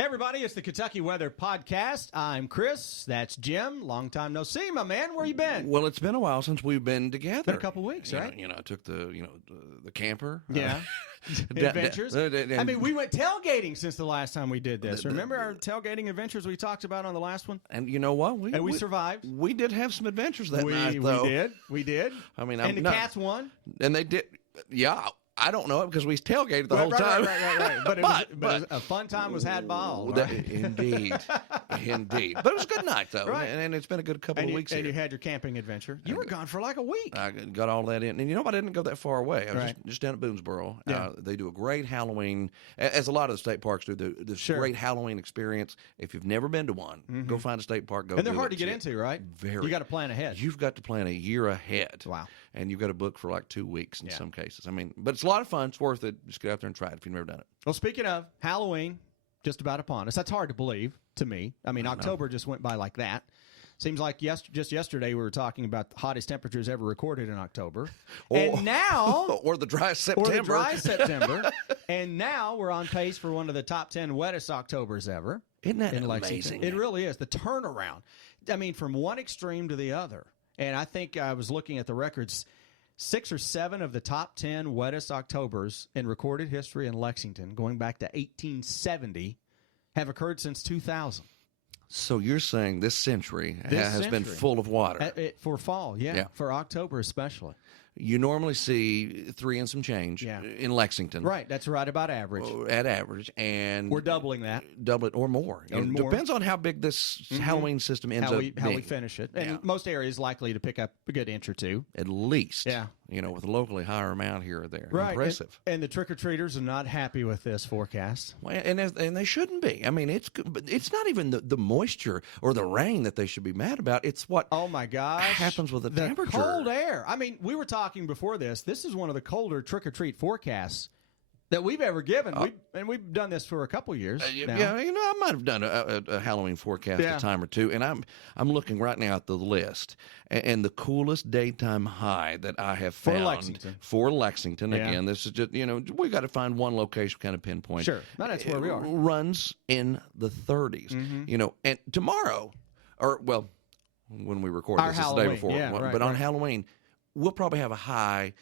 Hey, everybody, it's the Kentucky Weather Podcast. I'm Chris. That's Jim. Long time no see, my man. Where you been? Well, it's been a while since we've been together. Been a couple weeks, right? I took the camper. Yeah. Adventures. I mean, we went tailgating since the last time we did this. Remember our tailgating adventures we talked about on the last one? And you know what? We survived. We did have some adventures that night, though. We did. I mean, and the Cats won. And they did. Yeah. I don't know it because we tailgated the whole time. Right. But it was a fun time was had by all. Right? Indeed. But it was a good night, though. Right. And it's been a good couple of weeks and here. you had your camping adventure. You were gone for like a week. I got all that in. And you know, I didn't go that far away. I was just down at Boonesboro. Yeah. They do a great Halloween, as a lot of the state parks do, this great Halloween experience. If you've never been to one, go find a state park, go And they're hard to get into, right? Very. You got to plan ahead. You've got to plan a year ahead. Wow. And you've got to book for like 2 weeks in some cases. I mean, but it's a lot of fun. It's worth it. Just get out there and try it if you've never done it. Well, speaking of Halloween, just about upon us. That's hard to believe to me. I mean, October just went by like that. Seems like just yesterday we were talking about the hottest temperatures ever recorded in October. And now... or the dry September. And now we're on pace for one of the top 10 wettest Octobers ever. Isn't that in amazing? Lexington. It really is. The turnaround. I mean, from one extreme to the other. And I think I was looking at the records, 6 or 7 of the top 10 wettest Octobers in recorded history in Lexington, going back to 1870, have occurred since 2000. So you're saying this century has been full of water. For fall, yeah. For October especially. You normally see 3 and some change in Lexington. Right, that's right about average. At average. And we're doubling that. Double it or more. Depends on how big this Halloween system ends up being. How we finish it. And most areas likely to pick up a good inch or two. At least. Yeah. You know, with a locally higher amount here or there. Right. Impressive. And the trick-or-treaters are not happy with this forecast. Well, and they shouldn't be. I mean, it's not even the moisture or the rain that they should be mad about. It's what happens with the temperature. Cold air. I mean, we were talking before this. This is one of the colder trick-or-treat forecasts that we've ever given. We've done this for a couple years now. Yeah, I might have done a Halloween forecast a time or two, and I'm looking right now at the list, and the coolest daytime high that I have found for Lexington. Again, this is just we got to find one location kind of pinpoint. Sure, that's where we are. Runs in the 30s. And tomorrow, when we record this, it's the day before. But on Halloween, we'll probably have a high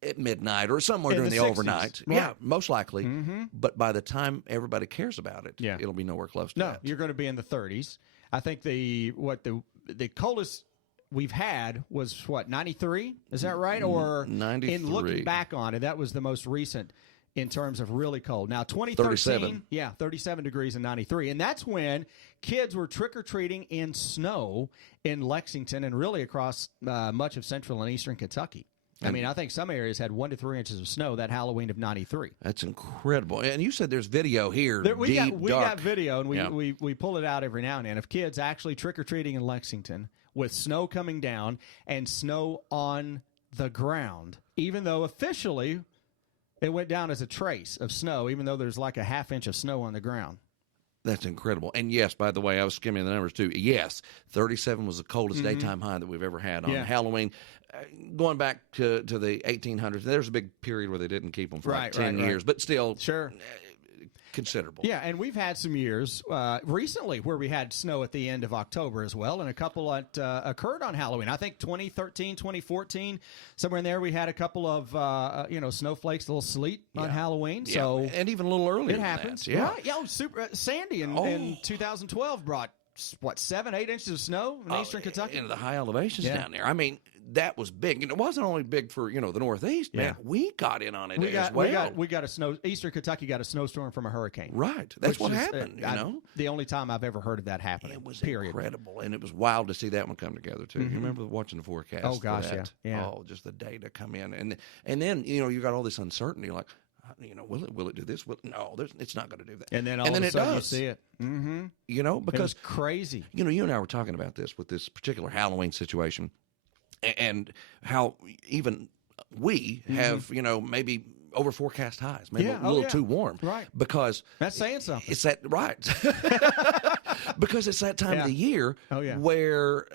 at midnight or somewhere during the 60s. overnight. Right. Yeah, most likely. But by the time everybody cares about it, it'll be nowhere close to that. No, you're going to be in the 30s. I think the coldest we've had was 93? Is that right? Or 93. In looking back on it, that was the most recent in terms of really cold. Now, 2013, 37 degrees and 93. And that's when kids were trick-or-treating in snow in Lexington and really across much of central and eastern Kentucky. I mean, I think some areas had 1 to 3 inches of snow that Halloween of 93. That's incredible. And you said there's video here. We got video, and we pull it out every now and then of kids actually trick-or-treating in Lexington with snow coming down and snow on the ground, even though officially it went down as a trace of snow, even though there's like a half inch of snow on the ground. That's incredible. And yes, by the way, I was skimming the numbers too. Yes, 37 was the coldest daytime high that we've ever had on Halloween. Going back to the 1800s, there's a big period where they didn't keep them for 10 years, but still considerable. Yeah, and we've had some years recently where we had snow at the end of October as well, and a couple that occurred on Halloween. I think 2013, 2014, somewhere in there we had a couple of snowflakes, a little sleet on Halloween. Yeah. So and even a little earlier. It happens. Yeah. Right? Yeah, super Sandy in 2012 brought 7-8 inches of snow in eastern Kentucky. Into the high elevations down there. I mean, that was big. And it wasn't only big for, the Northeast, man. We got in on it as well. We got Eastern Kentucky got a snowstorm from a hurricane. Right. That's what happened, The only time I've ever heard of that happening. It was period. Incredible. And it was wild to see that one come together, too. You remember watching the forecast? Oh, gosh, yeah. Oh, just the data come in. And then, you got all this uncertainty, like, will it do this? No, it's not going to do that. And then all of a sudden you see it. Mm-hmm. Because it's crazy. You and I were talking about this with this particular Halloween situation, and how even we have, maybe over forecast highs, maybe a little too warm, right? Because that's saying something. It's that right, because it's that time of the year where.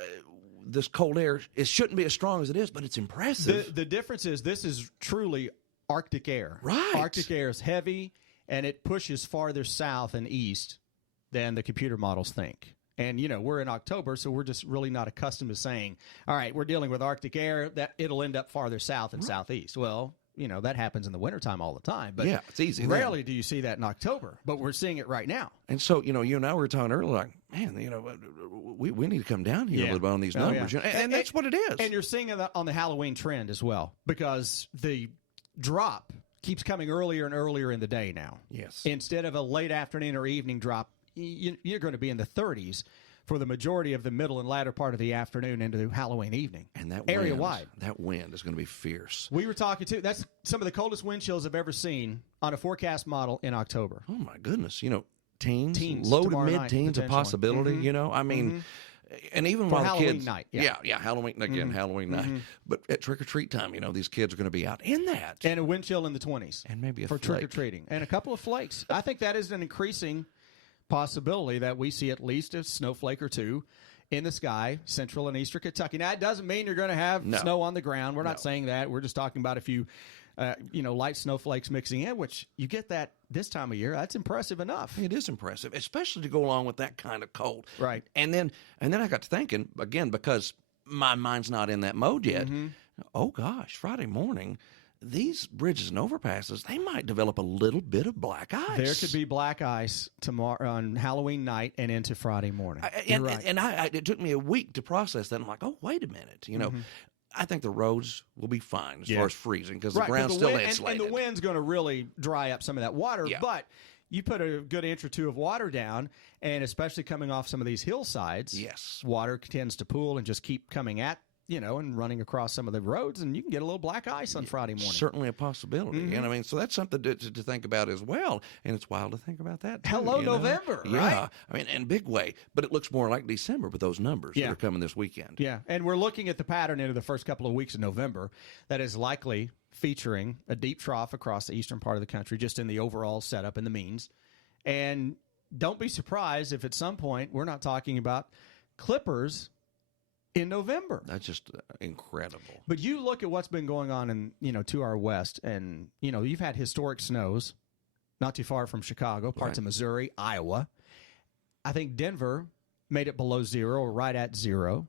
This cold air, it shouldn't be as strong as it is, but it's impressive. The difference is this is truly Arctic air. Right. Arctic air is heavy, and it pushes farther south and east than the computer models think. And, we're in October, so we're just really not accustomed to saying, all right, we're dealing with Arctic air, that it'll end up farther south and southeast. Well, that happens in the wintertime all the time. But it's easy. Rarely do you see that in October, but we're seeing it right now. And so, you and I were talking earlier, like, man, we need to come down here a little bit on these numbers. Yeah. And that's what it is. And you're seeing it on the Halloween trend as well, because the drop keeps coming earlier and earlier in the day now. Yes. Instead of a late afternoon or evening drop, you're going to be in the 30s for the majority of the middle and latter part of the afternoon into Halloween evening. And that area-wide. That wind is going to be fierce. We were talking, too. That's some of the coldest wind chills I've ever seen on a forecast model in October. Oh, my goodness. Teens low to mid-teens, a possibility, I mean... And even for while Halloween kids, night, Halloween again, Halloween night. But at trick or treat time, these kids are going to be out in that, and a wind chill in the 20s, and maybe for trick or treating, and a couple of flakes. I think that is an increasing possibility that we see at least a snowflake or two in the sky, central and eastern Kentucky. Now, it doesn't mean you're going to have snow on the ground. We're not saying that. We're just talking about a few, light snowflakes mixing in, which you get that this time of year. That's impressive enough. It is impressive, especially to go along with that kind of cold. Right. And then I got to thinking, again, because my mind's not in that mode yet, oh gosh, Friday morning, these bridges and overpasses, they might develop a little bit of black ice. There could be black ice tomorrow on Halloween night and into Friday morning. It took me a week to process that. I'm like, oh, wait a minute, I think the roads will be fine as far as freezing because the ground's still insulated. And the wind's going to really dry up some of that water. Yeah. But you put a good inch or two of water down, and especially coming off some of these hillsides, water tends to pool and just keep coming at, and running across some of the roads, and you can get a little black ice on Friday morning. Certainly a possibility. And so that's something to think about as well. And it's wild to think about that, too. Hello, November, right? Yeah. In a big way. But it looks more like December with those numbers that are coming this weekend. Yeah. And we're looking at the pattern into the first couple of weeks of November that is likely featuring a deep trough across the eastern part of the country, just in the overall setup and the means. And don't be surprised if at some point we're not talking about clippers in November. That's just incredible. But you look at what's been going on in, to our west, and, you've had historic snows not too far from Chicago, parts of Missouri, Iowa. I think Denver made it below zero or right at zero.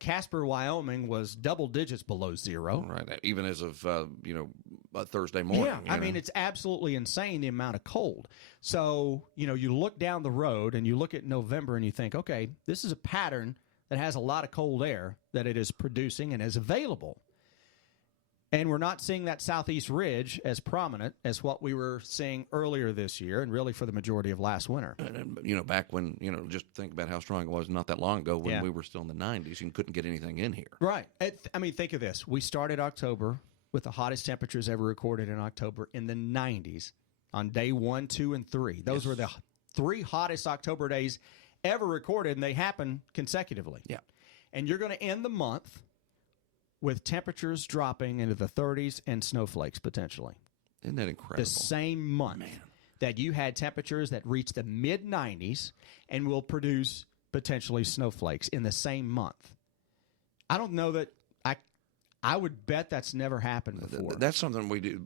Casper, Wyoming was double digits below zero. Right, even as of, Thursday morning. Yeah, I mean, it's absolutely insane the amount of cold. So, you look down the road and you look at November and you think, okay, this is a pattern that has a lot of cold air that it is producing and is available. And we're not seeing that southeast ridge as prominent as what we were seeing earlier this year and really for the majority of last winter. And, back when, just think about how strong it was not that long ago when we were still in the 90s and couldn't get anything in here. Right. Think of this. We started October with the hottest temperatures ever recorded in October in the 90s on day 1, 2, and 3. Those were the 3 hottest October days ever recorded, and they happen consecutively. Yeah. And you're going to end the month with temperatures dropping into the 30s and snowflakes potentially. Isn't that incredible? The same month that you had temperatures that reached the mid-90s and will produce potentially snowflakes in the same month. I don't know that I would bet that's never happened before. That's something we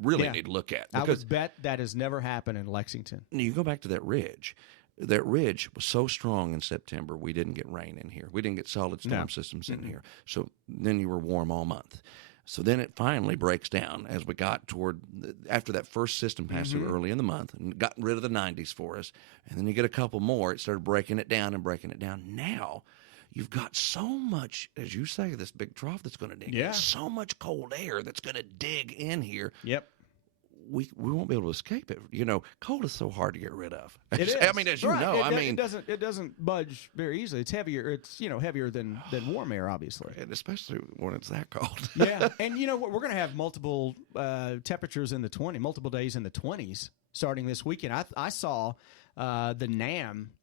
really need to look at. I would bet that has never happened in Lexington. You go back to that ridge. That ridge was so strong in September, we didn't get rain in here. We didn't get solid storm systems in here. So then you were warm all month. So then it finally breaks down as we got after that first system passed through early in the month and got rid of the 90s for us. And then you get a couple more. It started breaking it down and breaking it down. Now you've got so much, as you say, this big trough that's going to dig in. So much cold air that's going to dig in here. Yep. We won't be able to escape it. Cold is so hard to get rid of. It is. I mean, as you know, it doesn't budge very easily. It's heavier. It's heavier than warm air, obviously, and especially when it's that cold. Yeah, and we're going to have multiple temperatures in the multiple days in the 20s starting this weekend. I saw the NAM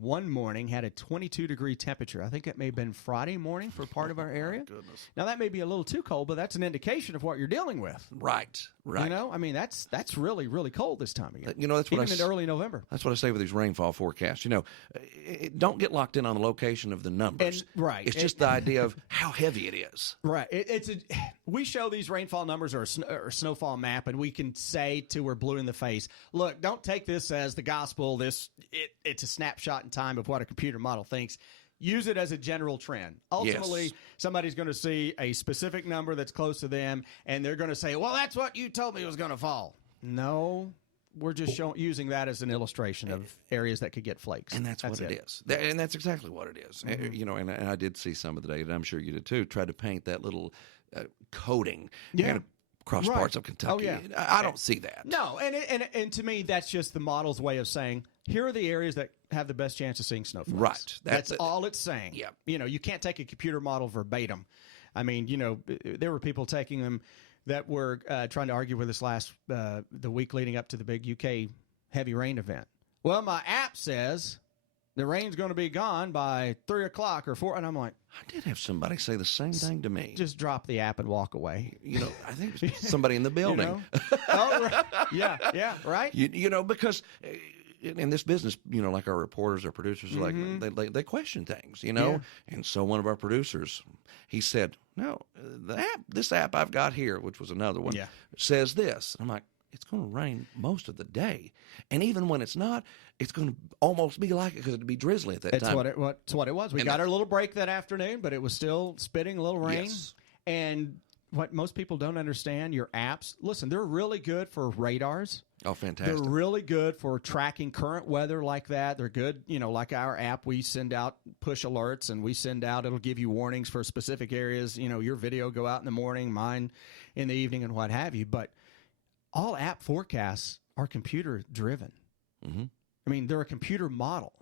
one morning had a 22-degree temperature. I think that may have been Friday morning for part of our area. Goodness. Now, that may be a little too cold, but that's an indication of what you're dealing with. Right. Right. You know, I mean, that's really, really cold this time of year. You know, that's what even in early November. That's what I say with these rainfall forecasts. You know, don't get locked in on the location of the numbers. Right. It's just the idea of how heavy it is. Right. We show these rainfall numbers or snowfall map, and we can say till we're blue in the face, look, don't take this as the gospel. It's a snapshot in time of what a computer model thinks. Use it as a general trend. Ultimately, somebody's going to see a specific number that's close to them, and they're going to say, well, that's what you told me was going to fall. No, we're just using that as an illustration of areas that could get flakes. And that's what it is. And that's exactly what it is. Mm-hmm. You know, and I did see some of the data, and I'm sure you did too, try to paint that little coating across parts of Kentucky. Oh, yeah. I don't see that. No, and to me, that's just the model's way of saying, here are the areas that have the best chance of seeing snowflakes. Right. That's all it's saying. Yeah. You know, you can't take a computer model verbatim. I mean, you know, there were people taking them that were trying to argue with us the week leading up to the big UK heavy rain event. Well, my app says the rain's going to be gone by 3 o'clock or 4. And I'm like, I did have somebody say the same thing to me. Just drop the app and walk away. You know, I think it was somebody in the building. You know? Oh, right. Yeah, right. You know, because in this business, you know, like our reporters, our producers, like they question things, you know. Yeah. And so one of our producers, he said, "No, this app I've got here, which was another one, says this." I'm like, it's going to rain most of the day, and even when it's not, it's going to almost be like it because it'd be drizzly at that time. That's what it was. We got our little break that afternoon, but it was still spitting a little rain. Yes. And what most people don't understand, your apps, listen, they're really good for radars. Oh, fantastic. They're really good for tracking current weather like that. They're good, you know, like our app, we send out push alerts and we send out, it'll give you warnings for specific areas. You know, your video go out in the morning, mine in the evening and what have you. But all app forecasts are computer driven. Mm-hmm. I mean, they're a computer model.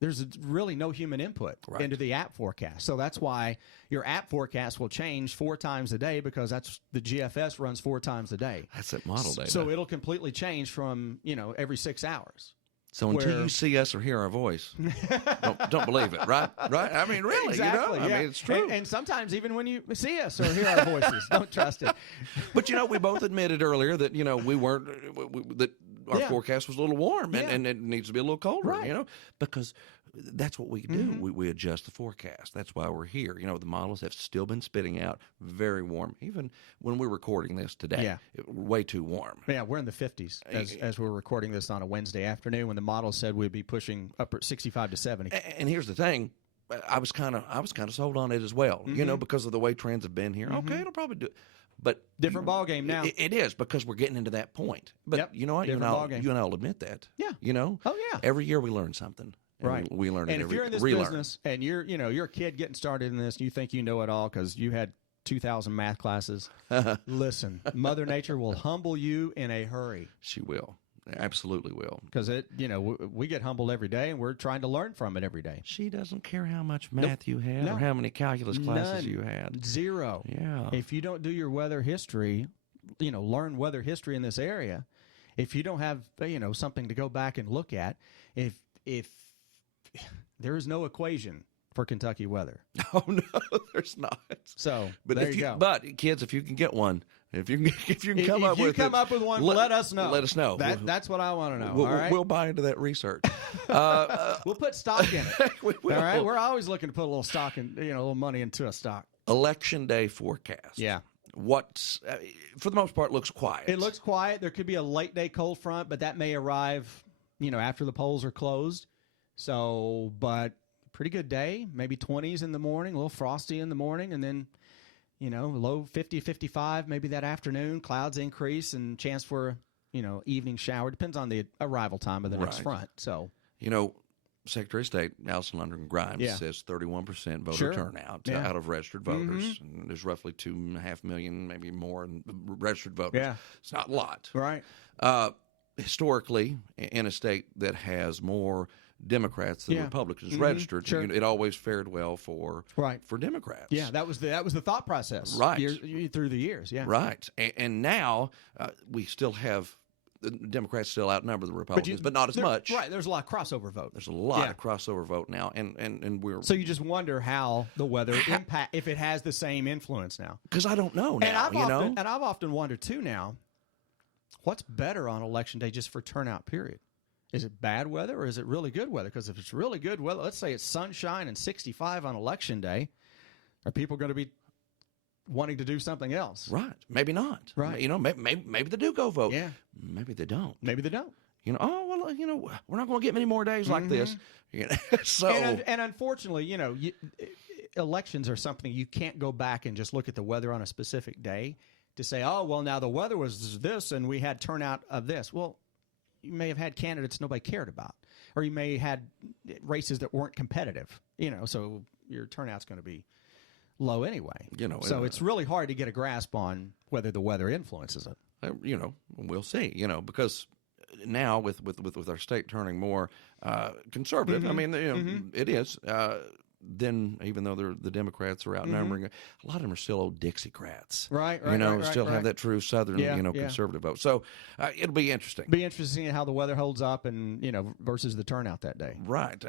There's really no human input into the app forecast. So that's why your app forecast will change 4 times a day, because that's the GFS runs 4 times a day. That's that model data. So it'll completely change from, you know, every 6 hours. So until you see us or hear our voice, don't believe it, right? Right? I mean, really, exactly, you know? I mean, it's true. And sometimes even when you see us or hear our voices, don't trust it. But, you know, we both admitted earlier that, you know, we weren't, that our forecast was a little warm and it needs to be a little colder, you know, because that's what we do. Mm-hmm. We adjust the forecast. That's why we're here. You know, the models have still been spitting out very warm, even when we're recording this today. Yeah. Way too warm. Yeah, we're in the 50s as we're recording this on a Wednesday afternoon, when the model said we'd be pushing up at 65 to 70. And here's the thing. I was kind of sold on it as well, you know, because of the way trends have been here. Mm-hmm. Okay, it'll probably do it. But different ball game now. It is, because we're getting into that point. But you know what? You and I'll admit that. Yeah. You know? Oh, yeah. Every year we learn something. Right. We learn it. And if you're in this business and you're a kid getting started in this, and you think you know it all because you had 2,000 math classes, listen, Mother Nature will humble you in a hurry. She will. Absolutely will. Because we get humbled every day, and we're trying to learn from it every day. She doesn't care how much math you had or how many calculus classes you had. 0. Yeah. If you don't do your weather history, you know, learn weather history in this area, if you don't have, you know, something to go back and look at, if there is no equation for Kentucky weather. Oh no, there's not. So, but there you go. But kids, if you can get one, if you can come up with one, let us know. Let us know. That's what I want to know. All right? We'll buy into that research. We'll put stock in it. All right, we're always looking to put a little stock in, you know, a little money into a stock. Election day forecast. Yeah. What's for the most part looks quiet. It looks quiet. There could be a late day cold front, but that may arrive, you know, after the polls are closed. So, but pretty good day, maybe 20s in the morning, a little frosty in the morning, and then, you know, low 50, 55, maybe that afternoon, clouds increase and chance for, you know, evening shower. Depends on the arrival time of the next front. So, you know, Secretary of State Allison Lundgren Grimes says 31% voter turnout out of registered voters. And there's roughly 2.5 million, maybe more, registered voters. Yeah. It's not a lot. Right. Historically, in a state that has more Democrats than Republicans registered, sure. It always fared well for Democrats. Yeah, that was the thought process, through the years. Yeah, right. And now we still have the Democrats still outnumber the Republicans, but not as much. Right. There's a lot of crossover vote. There's a lot of crossover vote now, and we're so you just wonder how the weather impact if it has the same influence now. Because I don't know now. And I've often wondered too now. What's better on Election Day just for turnout, period? Is it bad weather or is it really good weather? Because if it's really good weather, let's say it's sunshine and 65 on Election Day, are people going to be wanting to do something else? Right. Maybe not. Right. Maybe they do go vote. Yeah. Maybe they don't. Maybe they don't. We're not going to get many more days like this. So and unfortunately, elections are something you can't go back and just look at the weather on a specific day to say, oh, well, now the weather was this and we had turnout of this. Well, you may have had candidates nobody cared about, or you may have had races that weren't competitive, so your turnout's going to be low anyway. So it's really hard to get a grasp on whether the weather influences it. We'll see, because now with our state turning more conservative, I mean, it is. Then, even though the Democrats are outnumbering, a lot of them are still old Dixiecrats. Right. Still have that true Southern, conservative vote. So it'll be interesting. Be interesting how the weather holds up and, versus the turnout that day. Right.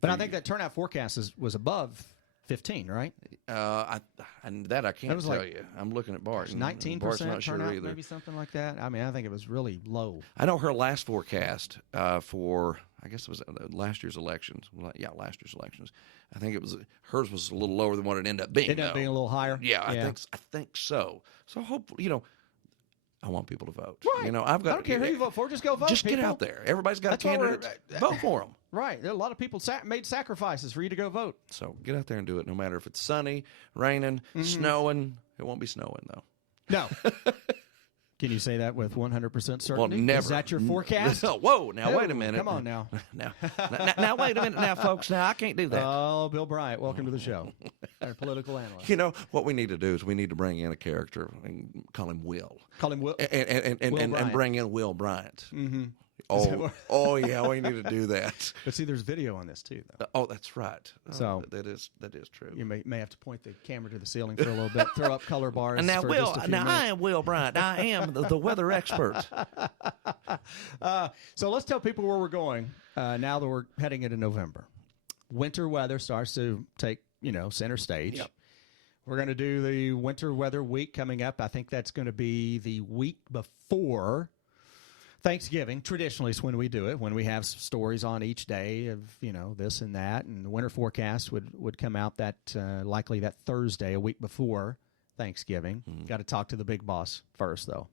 But I think that turnout forecast was above 15, right? I can't tell you. I'm looking at Bart. 19% Bart's not sure turnout, either. maybe something like that. I mean, I think it was really low. I know her last forecast for, I guess it was last year's elections. Yeah, last year's elections. I think hers was a little lower than what it ended up being. Ended up being a little higher. Yeah, I think so. So hopefully, I want people to vote. Right. I don't care who you vote for. Just go vote. Just people. Get out there. Everybody's got a candidate. Vote for them. Right. There are a lot of people made sacrifices for you to go vote. So get out there and do it, no matter if it's sunny, raining, snowing. It won't be snowing, though. No. Can you say that with 100% certainty? Well, never. Is that your forecast? Whoa, now wait a minute. Come on now. now wait a minute now, folks. Now, I can't do that. Oh, Bill Bryant, welcome to the show. Our political analyst. What we need to do is we need to bring in a character and call him Will. Call him Will. And bring in Will Bryant. Mm-hmm. Oh, yeah, we need to do that. But see, there's video on this too, though. Oh, that's right. So that is true. You may have to point the camera to the ceiling for a little bit, throw up color bars. And now, for just a few minutes. I am Will Bryant. I am the weather expert. So let's tell people where we're going now that we're heading into November. Winter weather starts to take center stage. Yep. We're going to do the winter weather week coming up. I think that's going to be the week before Thanksgiving. Traditionally is when we do it, when we have stories on each day of, this and that. And the winter forecast would come out likely that Thursday, a week before Thanksgiving. Got to talk to the big boss first, though.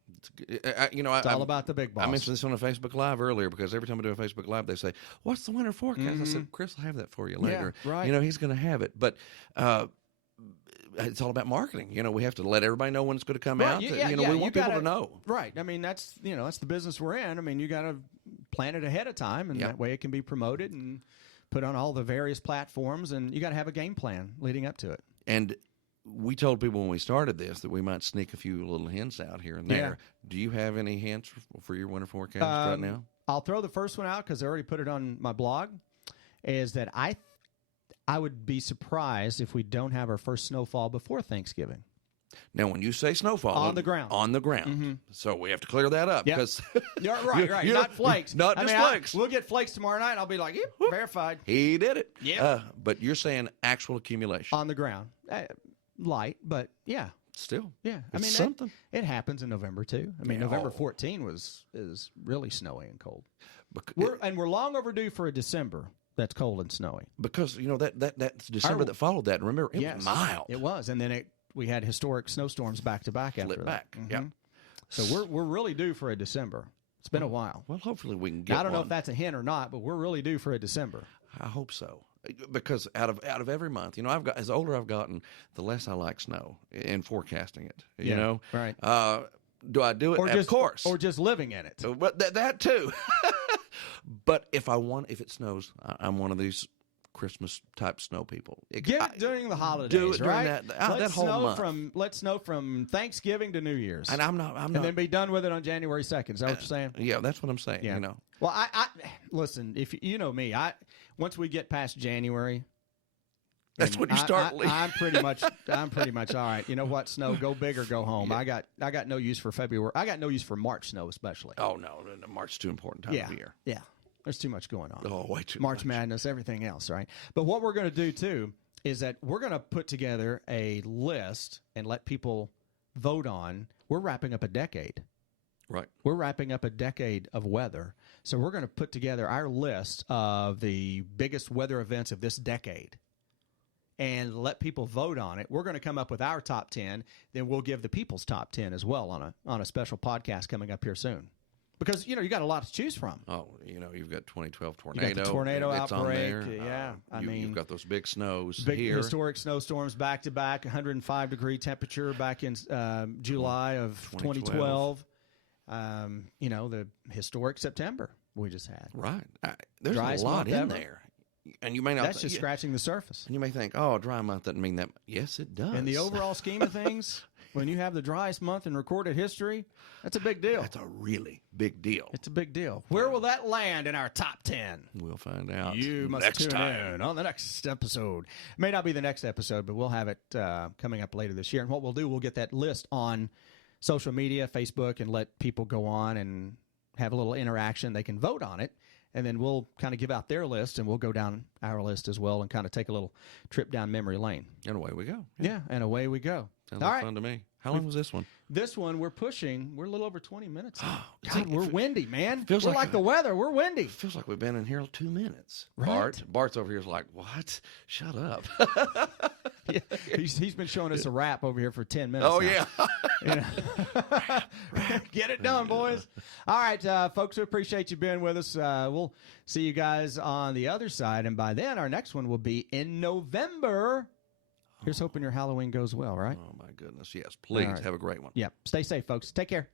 It's all about the big boss. I mentioned this on a Facebook Live earlier because every time I do a Facebook Live, they say, what's the winter forecast? I said, Chris will have that for you later. Yeah, right. He's going to have it. But it's all about marketing. We have to let everybody know when it's going to come out. We want people to know. Right. I mean, that's the business we're in. I mean, you got to plan it ahead of time, and that way it can be promoted and put on all the various platforms, and you got to have a game plan leading up to it. And we told people when we started this that we might sneak a few little hints out here and there. Yeah. Do you have any hints for your winter forecast right now? I'll throw the first one out because I already put it on my blog, is that I would be surprised if we don't have our first snowfall before Thanksgiving. Now, when you say snowfall, on the ground. Mm-hmm. So we have to clear that up because right. Not flakes. Not just flakes. We'll get flakes tomorrow night. I'll be like, yep, verified. He did it. Yeah. But you're saying actual accumulation on the ground, light, but yeah. Still, yeah. Something. It happens in November too. I mean, November 14 is really snowy and cold. We're long overdue for a December that's cold and snowy. Because that's December that followed that. Remember, it was mild. It was, and then we had historic snowstorms back to back after that. Mm-hmm. Yeah. So we're really due for a December. It's been a while. Well, hopefully we can get. I don't know if that's a hint or not, but we're really due for a December. I hope so. Because out of every month, as older I've gotten, the less I like snow and forecasting it. Right. Do I do it? Of course. Or just living in it. But that too. But if it snows, I'm one of these Christmas type snow people. During the holidays, do it during right? that whole month. Let's snow from Thanksgiving to New Year's, and I'm not, and then be done with it on January 2nd. Is that what you're saying? Yeah, that's what I'm saying. Yeah. Well, I listen. If you know me, once we get past January, that's when you start. I'm pretty much all right. You know what? Snow, go big or go home. Yeah. I got no use for February. I got no use for March snow, especially. Oh no, March is too important time of year. Yeah. There's too much going on. Oh, way too much. March Madness, everything else, right? But what we're going to do, too, is that we're going to put together a list and let people vote on. We're wrapping up a decade. Right. We're wrapping up a decade of weather. So we're going to put together our list of the biggest weather events of this decade and let people vote on it. We're going to come up with our top 10. Then we'll give the people's top 10 as well on a special podcast coming up here soon. Because, you got a lot to choose from. Oh, you've got 2012 tornado. You got the tornado it's outbreak. On there. Yeah. You've got those big snows big here. Historic snowstorms back to back, 105-degree temperature back in July of 2012. The historic September we just had. Right. There's Driest a lot month in ever. there. And you may not. That's just scratching the surface. And you may think, a dry month doesn't mean that. Yes, it does. In the overall scheme of things, when you have the driest month in recorded history, that's a big deal. That's a really big deal. It's a big deal. Where will that land in our top 10? We'll find out. You must tune in on the next episode. It may not be the next episode, but we'll have it coming up later this year. And what we'll do, we'll get that list on social media, Facebook, and let people go on and have a little interaction. They can vote on it. And then we'll kind of give out their list, and we'll go down our list as well and kind of take a little trip down memory lane. And away we go. Yeah, and away we go. Sounds like fun to me. How long was this one? This one, we're a little over 20 minutes. God, we're windy, man. Feels we're like the weather. We're windy. Feels like we've been in here 2 minutes. Right. Bart's over here is like, what? Shut up. Yeah, he's been showing us a rap over here for 10 minutes. Oh, now. yeah. Get it done, boys. All right, folks, we appreciate you being with us. We'll see you guys on the other side. And by then, our next one will be in November. Here's hoping your Halloween goes well, right? Oh, my goodness. Yes, please have a great one. Yep. Stay safe, folks. Take care.